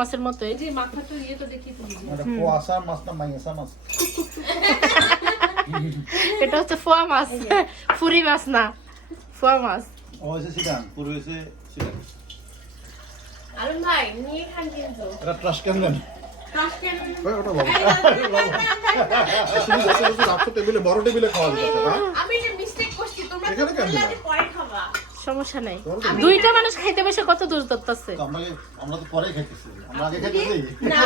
মাছের মতো। এই যে মাথা তো ইয়ে তো দেখি তুমি মানে পোয়াসা মাছ না মাইয়াসা মাছ। এটা হচ্ছে ফোয়া মাছ, ফুরি মাছ না, ফোয়া মাছ। ও হচ্ছে সিডান, পুরো হচ্ছে সিডান। আরুন ভাই নিয়ে খান কিন্তু এটা ট্রাশ কেন দেন? কাশকেন ওই ওটা বাবা। শুধু বসে বসে রাখো টেবিলে, বড় টেবিলে খাওয়া যাবে না? আমি যে মিস্টেক করছি তোমরা তো এখানে কেন বললে দিলা? যে পরে খাবা। সমস্যা নাই, দুইটা মানুষ খাইতে বসে কত দূর দত্তাছে। তো আমরা তো পরে খাইতেছি, আমরা আগে খাইতেছি। না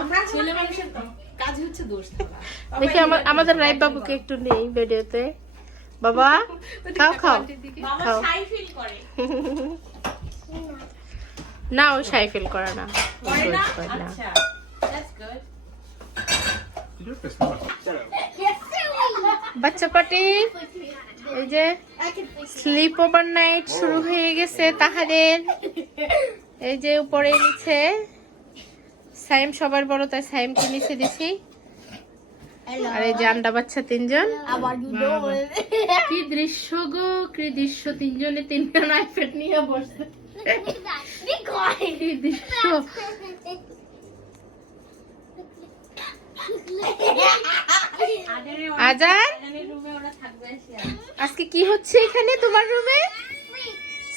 আমরা ছেলে মানুষের কাজ হচ্ছে দোষ খাওয়া। দেখি আমাদের রাইব বাবুকে একটু নেই ভিডিওতে। বাবা খাও খাও বাবা খাও। শাই ফিল করে না, ও শাই ফিল করে না। করে না করে না। আচ্ছা দ্যাটস গুড বাচ্চা পার্টি, এই যে স্লিপ ওভার নাইট শুরু হয়ে গেছে তাহাদের। এই যে উপরে নিচে সাইম সবার বড়, তাই সাইমকে নিচে দিছি। আর এই যে আন্ডা বাচ্চা তিনজন। কি দৃশ্য গো, কি দৃশ্য, তিনজনে তিনজন আইপ্যাড নিয়ে বসছে। কি দৃশ্য। আজান, রুমে ওরা থাকবে এসে আজকে কি হচ্ছে এখানে তোমার রুমে?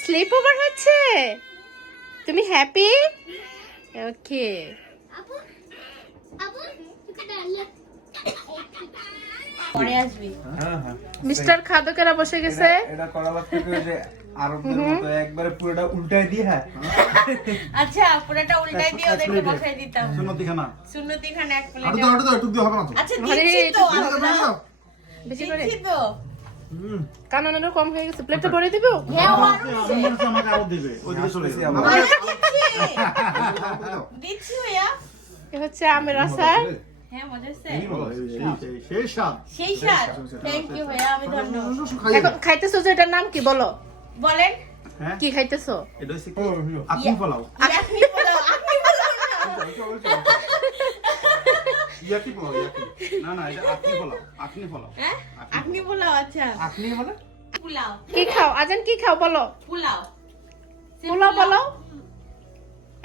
স্লিপ ওভার হচ্ছে, তুমি হ্যাপি? ওকে। পরে আসবি হ্যাঁ হ্যাঁ মিস্টার খাদকেরা বসে গেছে। এটা করা লাগবে যে আরবদের মতো একবারে পুরোটা উল্টাই দিয়ে। হ্যাঁ আচ্ছা পুরোটা উল্টাই দিয়ে ওদেরকে বসাই দিতাম সুন্নতি খানা। সুন্নতি খান এক প্লেট আটু তো একটু দিয়ে হবে না তো। আচ্ছা আরে, দিচ্ছি তো এটা আমরা বেশি করে দিচ্ছি তো কানানো কম হয়ে গেছে, প্লেটটা ভরে দিবো। হ্যাঁ আমাকে আরো দিবে, ওইদিকে চলে যাবে। দিচ্ছি ভাইয়া এ হচ্ছে আমের আচার। হ্যাঁ মজা হচ্ছে সেই স্বাদ। সেই স্বাদ থ্যাংক ইউ ভাইয়া আমি ধন্য এখন খাইতেছো যে এটার নাম কি বলো? বলেন হ্যাঁ কি খাইতেছো? এটা হচ্ছে কি? আপনি পোলাও। আপনি বলো আপনি বলো না ইয়াকি পোলাও, ইয়াকি। না না, এটা আপনি পোলাও, আপনি পোলাও। হ্যাঁ আপনি বলো আচ্ছা আপনি বলে? পোলাও কি খাও আজান, কি খাও বলো? পোলাও পোলাও বলো।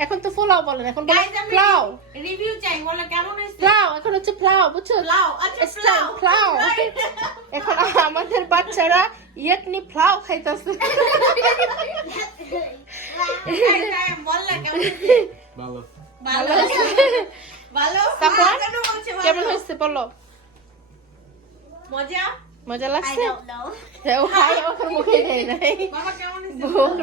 এখন তো পোলাও বলেন, এখন বলো গাইস আমি পোলাও। রিভিউ চাই বলো কেমন হয়েছে পোলাও, এখন হচ্ছে পোলাও, বুঝছো? পোলাও আচ্ছা পোলাও পোলাও। এখন আমাদের বাচ্চারা ইয়াকনি পোলাও খাইতেছে। বললা কেমন হয়েছে ভালো। ভালো ভালো তারপর কেন বলছে কেমন ভালো হয়েছে বলো? মজা মজা লাগছে? হ্যাঁ, ও খাই ওখানে মুখে দেয় নাই। বাবা কেমন হয়েছে বল।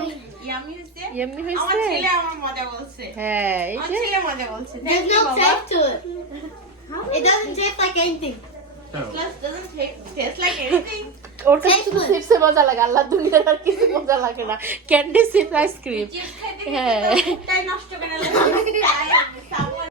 ইয়ামি হয়েছে এমনি আমার হয়েছে? ছেলে আমার মজা বলছে হ্যাঁ, এই আমার যে ছেলে মজা বলছে There's থ্যাংক ইউ no বাবা taste to it. It doesn't taste like anything. plus doesn't taste like anything ওর কাছে শুধু চিপসে মজা লাগে, আল্লাহ দুনিয়ার আর কিছু মজা লাগে না। Candy, chips, ice cream. চিপস খাইতে হ্যাঁ। খাইতে তো মুখটাই নষ্ট করে লাগে